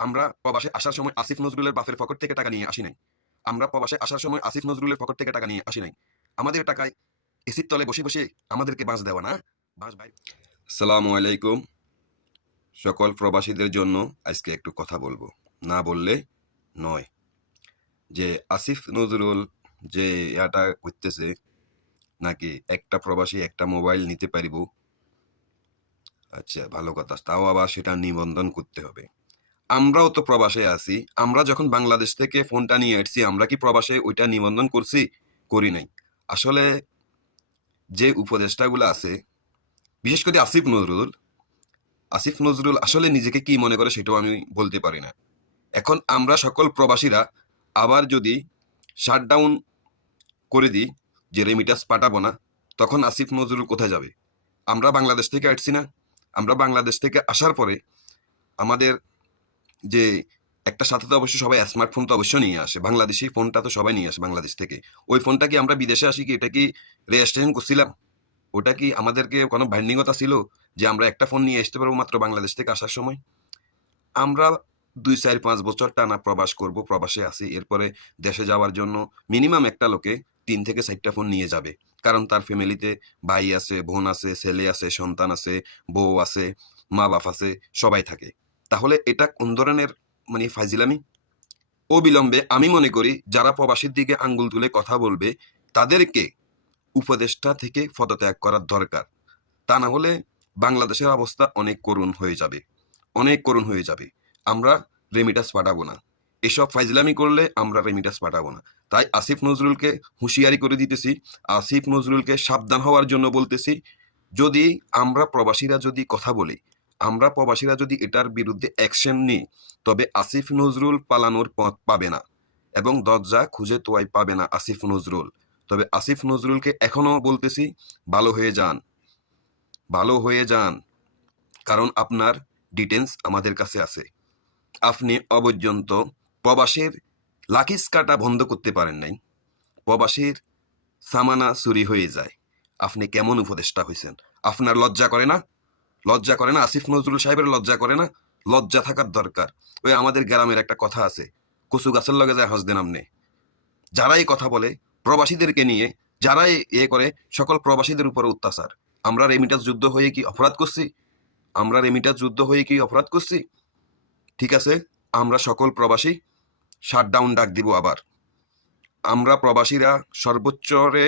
আমরা প্রবাসে আসার সময় আসিফ নজরুলের বাপের পকেট থেকে টাকা নিয়ে আসি নাই। আমরা প্রবাসে আসার সময় আসিফ নজরুলের পকেট থেকে টাকা নিয়ে আসি নাই। আমাদের টাকায় এসির তলে বসে, বসে আমাদেরকে বাঁশ দেওয়া না, বাঁশ বাইর। আসসালামু আলাইকুম। সকল প্রবাসীদের জন্য আজকে একটু কথা বলবো। না বললে নয়। যে আসিফ নজরুল যে ইয়াটা করতেছে নাকি একটা প্রবাসী একটা মোবাইল নিতে পারিব। আচ্ছা ভালো কথা। তাও আবার সেটা নিবন্ধন করতে হবে। আমরাও তো প্রবাসে আছি। আমরা যখন বাংলাদেশ থেকে ফোনটা নিয়ে আসছি, আমরা কি প্রবাসে ওইটা নিবন্ধন করছি? করি নাই। আসলে যে উপদেষ্টাগুলো আছে, বিশেষ করে আসিফ নজরুল আসলে নিজেকে কি মনে করে সেটাও আমি বলতে পারি না। এখন আমরা সকল প্রবাসীরা আবার যদি শাটডাউন করে দিই যে রেমিটাস পাঠাবো না, তখন আসিফ নজরুল কোথায় যাবে? আমরা বাংলাদেশ থেকে আসছি না? আমরা বাংলাদেশ থেকে আসার পরে আমাদের যে একটা সাথে তো অবশ্যই সবাই স্মার্টফোন তো অবশ্যই নিয়ে আসে। বাংলাদেশি ফোনটা তো সবাই নিয়ে আসে বাংলাদেশ থেকে। ওই ফোনটা কি আমরা বিদেশে আসি কি এটা কি রেজিস্ট্রেশন করছিলাম? ওটা কি আমাদেরকে কোনো বাধ্যবাধকতা ছিল যে আমরা একটা ফোন নিয়ে আসতে পারবো মাত্র বাংলাদেশ থেকে আসার সময়? আমরা ২, ৪, ৫ বছর টানা প্রবাস করব, প্রবাসে আছি। এরপরে দেশে যাওয়ার জন্য মিনিমাম একটা লোকে ৩ থেকে ৪ টা ফোন নিয়ে যাবে। কারণ তার ফ্যামিলিতে ভাই আছে, বোন আছে, ছেলে আছে, সন্তান আছে, বউ আছে, মা-বাপ আছে, সবাই থাকে। তাহলে এটা কোন ধরনের ফাইজলামি? অবিলম্বে আমি মনে করি যারা প্রবাসীর দিকে আঙ্গুল তুলে কথা বলবে তাদেরকে উপদেষ্টা থেকে পদত্যাগ করার দরকার। তা না হলে বাংলাদেশের অবস্থা অনেক করুণ হয়ে যাবে। অনেক করুণ হয়ে যাবে। আমরা রেমিটাস পাঠাবো না। এসব ফাইজলামি করলে আমরা রেমিটাস পাঠাবো না। তাই আসিফ নজরুলকে হুঁশিয়ারি করে দিতেছি, আসিফ নজরুলকে সাবধান হওয়ার জন্য বলতেছি, যদি আমরা প্রবাসীরা যদি কথা বলি, আমরা প্রবাসীরা যদি এটার বিরুদ্ধে অ্যাকশন নিই, তবে আসিফ নজরুল পালানোর পথ পাবে না এবং দরজা খুঁজে তোয়াই পাবে না আসিফ নজরুল। তবে আসিফ নজরুলকে এখনো বলতেছি, ভালো হয়ে যান, ভালো হয়ে যান। কারণ আপনার ডিটেলস আমাদের কাছে আছে। আপনি অপর্যন্ত প্রবাসের লাকিস কাটা বন্ধ করতে পারেন নাই। প্রবাসীর সামানা চুরি হয়ে যায়। আপনি কেমন উপদেষ্টা হয়েছেন? আপনার লজ্জা করে না? লজ্জা করে না? আসিফ নজরুল সাহেবের লজ্জা করে না? লজ্জা থাকার দরকার। ওই আমাদের গ্রামের একটা কথা আছে, কচু গাছের লগে যায় হসদেন আমনে। যারাই কথা বলে প্রবাসীদেরকে নিয়ে, যারাই করে সকল প্রবাসীদের উপরে অত্যাচার। আমরা রেমিটাস যুদ্ধ হয়ে কি অপরাধ করছি? আমরা রেমিটাস যুদ্ধ হয়ে কি অপরাধ করছি? ঠিক আছে, আমরা সকল প্রবাসী শাটডাউন ডাক দিব আবার। আমরা প্রবাসীরা সর্বোচ্চরে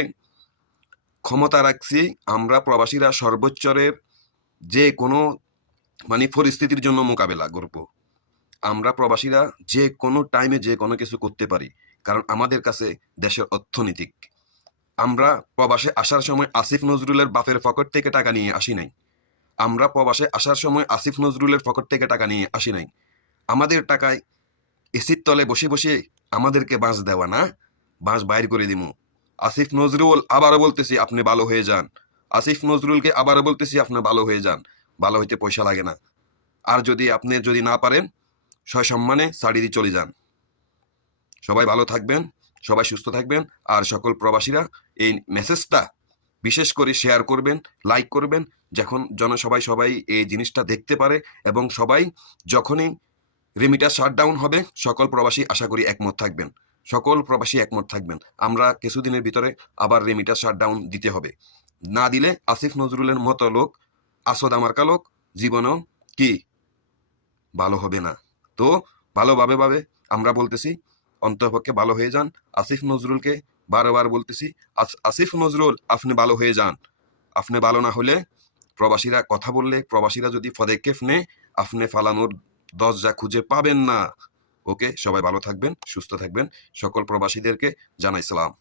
ক্ষমতা রাখছি। আমরা প্রবাসীরা সর্বোচ্চরের যে কোনো পরিস্থিতির জন্য মোকাবেলা করব। আমরা প্রবাসীরা যে কোনো টাইমে যে কোনো কিছু করতে পারি, কারণ আমাদের কাছে দেশের অর্থনীতিক। আমরা প্রবাসে আসার সময় আসিফ নজরুলের বাপের পকেট থেকে টাকা নিয়ে আসি নাই। আমরা প্রবাসে আসার সময় আসিফ নজরুলের পকেট থেকে টাকা নিয়ে আসি নাই। আমাদের টাকায় এসির তলে বসে, বসে আমাদেরকে বাঁশ দেওয়া না, বাঁশ বাইর করে দিমু। আসিফ নজরুল আবারও বলতেছি আপনি ভালো হয়ে যান। আসিফ নজরুলকে আবারও বলতেছি আপনি ভালো হয়ে যান। ভালো হইতে পয়সা লাগে না। আর যদি আপনি না পারেন, সসম্মানে ছাড়ি দিয়ে চলে যান। সবাই ভালো থাকবেন, সবাই সুস্থ থাকবেন। আর সকল প্রবাসীরা এই মেসেজটা বিশেষ করে শেয়ার করবেন, লাইক করবেন, যখন সবাই এই জিনিসটা দেখতে পারে এবং সবাই যখনই রেমিটাস শাটডাউন হবে, সকল প্রবাসী আশা করি একমত থাকবেন। সকল প্রবাসী একমত থাকবেন। আমরা কিছুদিনের ভিতরে আবার রেমিটাস শাটডাউন দিতে হবে। না দিলে আসিফ নজরুলের মতো লোক, আসদ আমারকা লোক জীবনেও কি ভালো হবে না। তো ভাবে আমরা বলতেছি অন্তপক্ষে ভালো হয়ে যান। আসিফ নজরুলকে বারবার বলতেছি, আসিফ নজরুল আপনি ভালো হয়ে যান। আপনি ভালো না হলে প্রবাসীরা কথা বললে, প্রবাসীরা যদি পদক্ষেপ নেয়, আপনি ফালানোর দরজা খুঁজে পাবেন না। ওকে, সবাই ভালো থাকবেন, সুস্থ থাকবেন। সকল প্রবাসীদেরকে জানাই সালাম।